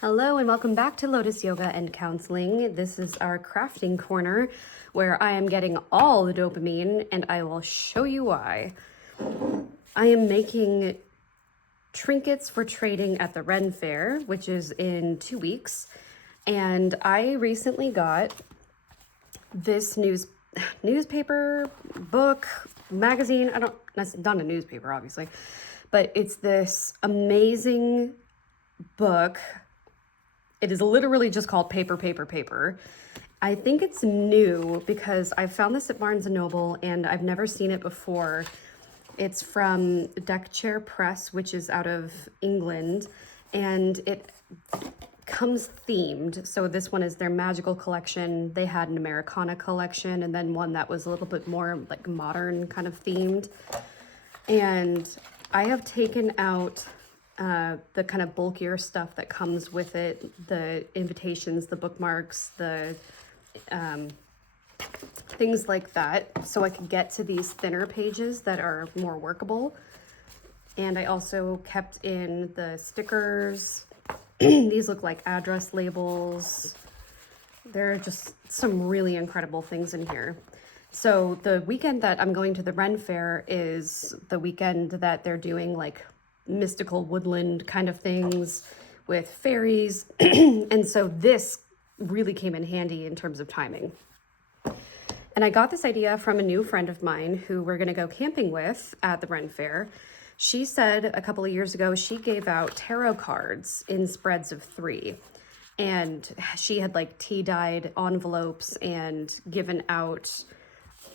Hello and welcome back to Lotus Yoga and Counseling. This is our crafting corner where I am getting all the dopamine and I will show you why. I am making trinkets for trading at the Ren Faire, which is in 2 weeks. And I recently got this newspaper, book, magazine. That's not a newspaper, obviously, but it's this amazing book. It is literally just called Paper, Paper, Paper. I think it's new because I found this at Barnes & Noble and I've never seen it before. It's from Deck Chair Press, which is out of England, and it comes themed. So this one is their magical collection. They had an Americana collection and then one that was a little bit more like modern kind of themed. And I have taken out the kind of bulkier stuff that comes with it, the invitations, the bookmarks, the things like that, so I could get to these thinner pages that are more workable. And I also kept in the stickers. These look like address labels. There are just some really incredible things in here. So the weekend that I'm going to the Ren Faire is the weekend that they're doing like mystical woodland kind of things with fairies. And so this really came in handy in terms of timing. And I got this idea from a new friend of mine who we're going to go camping with at the Ren Faire. She said a couple of years ago she gave out tarot cards in spreads of 3. And she had like tea-dyed envelopes and given out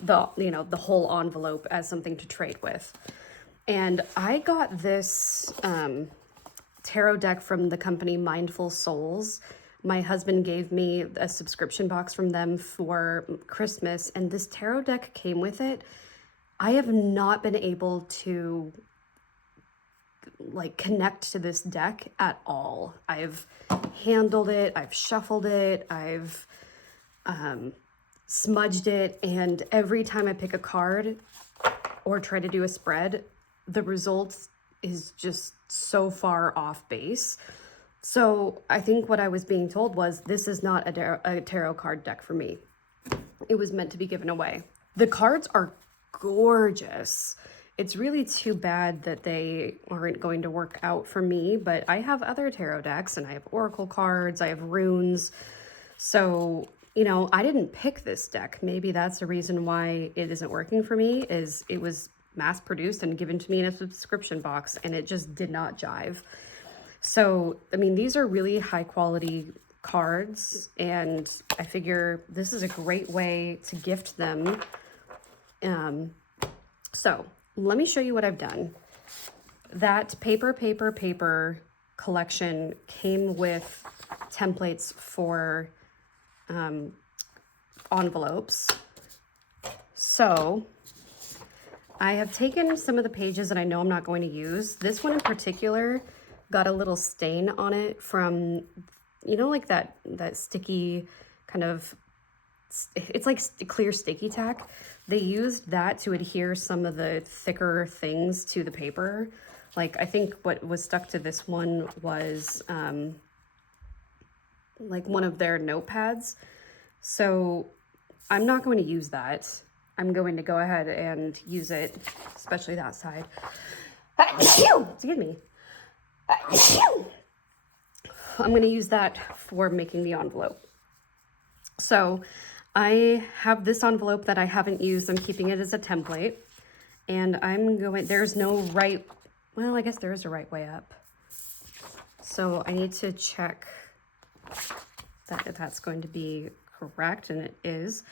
the whole envelope as something to trade with. And I got this tarot deck from the company Mindful Souls. My husband gave me a subscription box from them for Christmas, and this tarot deck came with it. I have not been able to like connect to this deck at all. I've handled it, I've shuffled it, I've smudged it, and every time I pick a card or try to do a spread, the result is just so far off base. So I think what I was being told was this is not a tarot card deck for me. It was meant to be given away. The cards are gorgeous. It's really too bad that they aren't going to work out for me, but I have other tarot decks and I have oracle cards, I have runes. So, I didn't pick this deck. Maybe that's the reason why it isn't working for me, is it was mass produced and given to me in a subscription box and it just did not jive. So, these are really high quality cards and I figure this is a great way to gift them. So let me show you what I've done. That Paper, Paper, Paper collection came with templates for envelopes. So I have taken some of the pages that I know I'm not going to use. This one in particular got a little stain on it from, like that sticky kind of, it's like clear sticky tack. They used that to adhere some of the thicker things to the paper. Like I think what was stuck to this one was like one of their notepads. So I'm not going to use that. I'm going to go ahead and use it, especially that side. Excuse me. I'm going to use that for making the envelope. So I have this envelope that I haven't used. I'm keeping it as a template. And there's no right, well, I guess there is a right way up. So I need to check that that's going to be correct, and it is.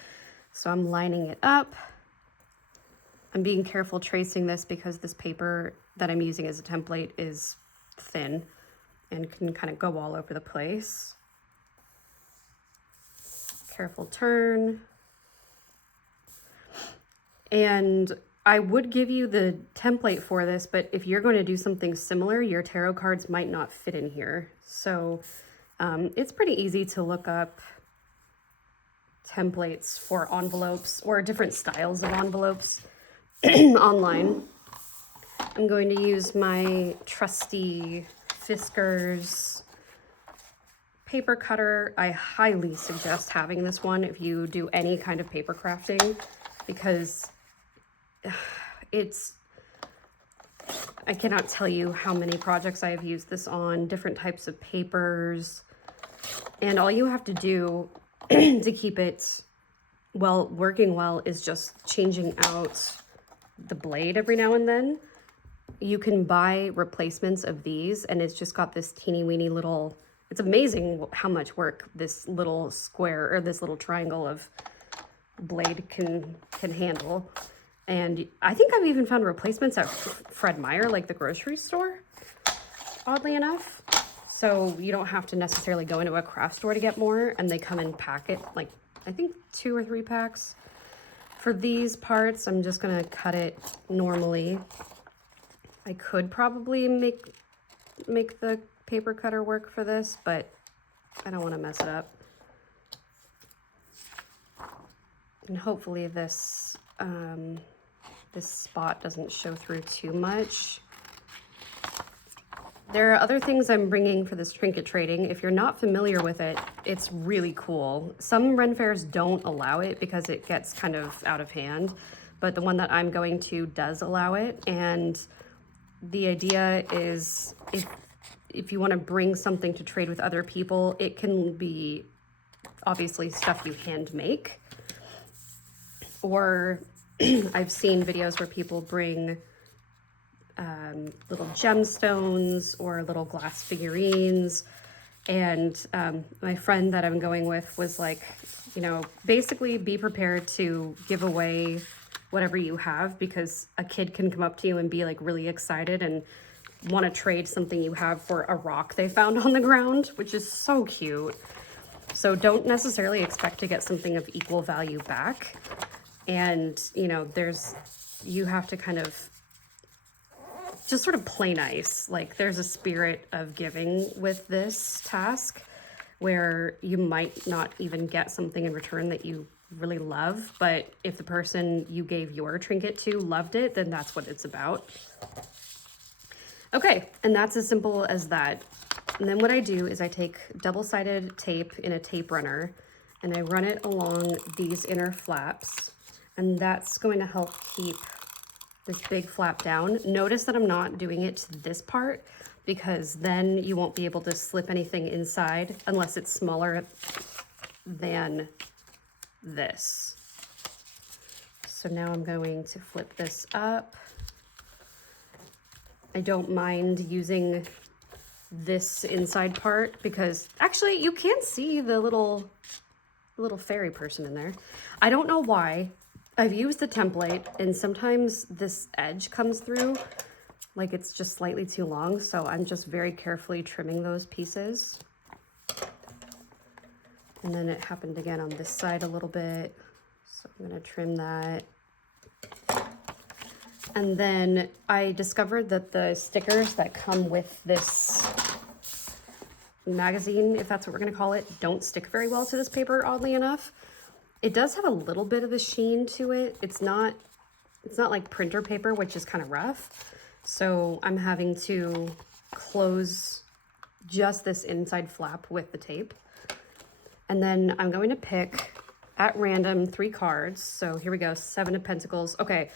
So I'm lining it up. I'm being careful tracing this because this paper that I'm using as a template is thin and can kind of go all over the place. Careful turn. And I would give you the template for this, but if you're going to do something similar, your tarot cards might not fit in here. So it's pretty easy to look up templates for envelopes or different styles of envelopes online. I'm going to use my trusty Fiskars paper cutter. I highly suggest having this one if you do any kind of paper crafting, because I cannot tell you how many projects I have used this on, different types of papers, and all you have to do to keep it working well is just changing out the blade every now and then. You can buy replacements of these, and it's just got this teeny weeny little, it's amazing how much work this little square or this little triangle of blade can handle. And I think I've even found replacements at Fred Meyer, like the grocery store, oddly enough. So you don't have to necessarily go into a craft store to get more, and they come in packet, like I think 2 or 3 packs. For these parts, I'm just gonna cut it normally. I could probably make the paper cutter work for this, but I don't want to mess it up. And hopefully this this spot doesn't show through too much. There are other things I'm bringing for this Trinket Trading. If you're not familiar with it, it's really cool. Some Ren Fairs don't allow it because it gets kind of out of hand, but the one that I'm going to does allow it. And the idea is if you want to bring something to trade with other people, it can be obviously stuff you hand make. Or I've seen videos where people bring little gemstones or little glass figurines. And my friend that I'm going with was like, you know, basically be prepared to give away whatever you have, because a kid can come up to you and be like really excited and want to trade something you have for a rock they found on the ground, which is so cute. So don't necessarily expect to get something of equal value back. And, you know, you have to kind of just sort of play nice. Like there's a spirit of giving with this task where you might not even get something in return that you really love, but if the person you gave your trinket to loved it, then that's what it's about. Okay, and that's as simple as that. And then what I do is I take double-sided tape in a tape runner and I run it along these inner flaps, and that's going to help keep this big flap down. Notice that I'm not doing it to this part, because then you won't be able to slip anything inside unless it's smaller than this. So now I'm going to flip this up. I don't mind using this inside part because actually you can see the little fairy person in there. I don't know why. I've used the template and sometimes this edge comes through like it's just slightly too long, so I'm just very carefully trimming those pieces. And then it happened again on this side a little bit, so I'm gonna trim that. And then I discovered that the stickers that come with this magazine, if that's what we're gonna call it, don't stick very well to this paper, oddly enough. It does have a little bit of a sheen to it. It's not like printer paper, which is kind of rough. So I'm having to close just this inside flap with the tape. And then I'm going to pick at random 3 cards. So here we go, 7 of Pentacles. Okay,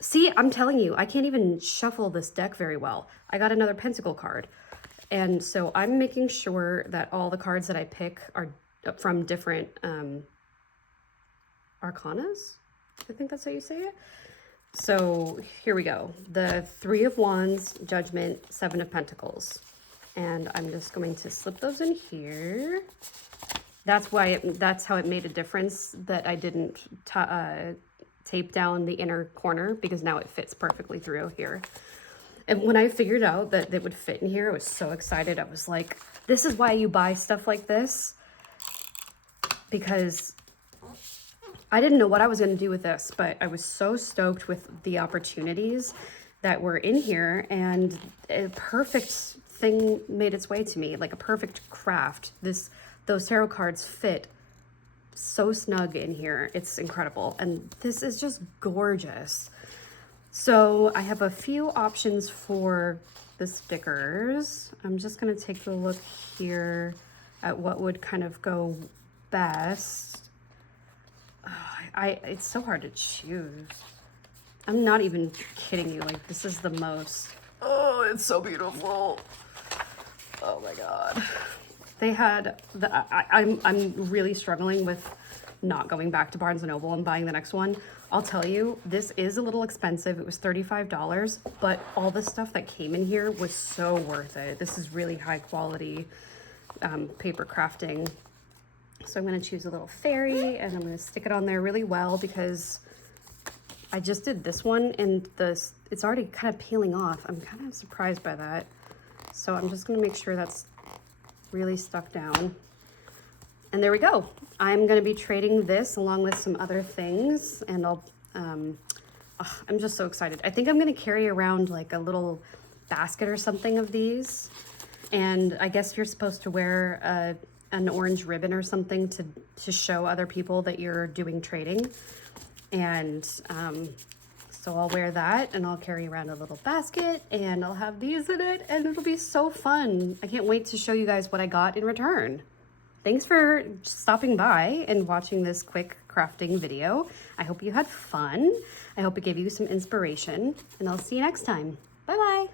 see, I'm telling you, I can't even shuffle this deck very well. I got another Pentacle card. And so I'm making sure that all the cards that I pick are from different arcanas. I think that's how you say it. So here we go. The 3 of Wands, Judgment, 7 of Pentacles. And I'm just going to slip those in here. That's how it made a difference that I didn't tape down the inner corner, because now it fits perfectly through here. And when I figured out that it would fit in here, I was so excited. I was like, this is why you buy stuff like this, because I didn't know what I was going to do with this, but I was so stoked with the opportunities that were in here, and a perfect thing made its way to me, like a perfect craft. Those tarot cards fit so snug in here. It's incredible. And this is just gorgeous. So I have a few options for the stickers. I'm just going to take a look here at what would kind of go best. It's so hard to choose. I'm not even kidding you. Like, this is the most, oh, it's so beautiful. Oh my God. They had I'm really struggling with not going back to Barnes & Noble and buying the next one. I'll tell you, this is a little expensive. It was $35, but all the stuff that came in here was so worth it. This is really high quality paper crafting. So I'm gonna choose a little fairy and I'm gonna stick it on there really well because I just did this one and it's already kind of peeling off. I'm kind of surprised by that. So I'm just gonna make sure that's really stuck down. And there we go. I'm gonna be trading this along with some other things and I'm just so excited. I think I'm gonna carry around like a little basket or something of these. And I guess you're supposed to wear an orange ribbon or something to show other people that you're doing trading. And so I'll wear that and I'll carry around a little basket and I'll have these in it and it'll be so fun. I can't wait to show you guys what I got in return. Thanks for stopping by and watching this quick crafting video. I hope you had fun. I hope it gave you some inspiration and I'll see you next time. Bye-bye.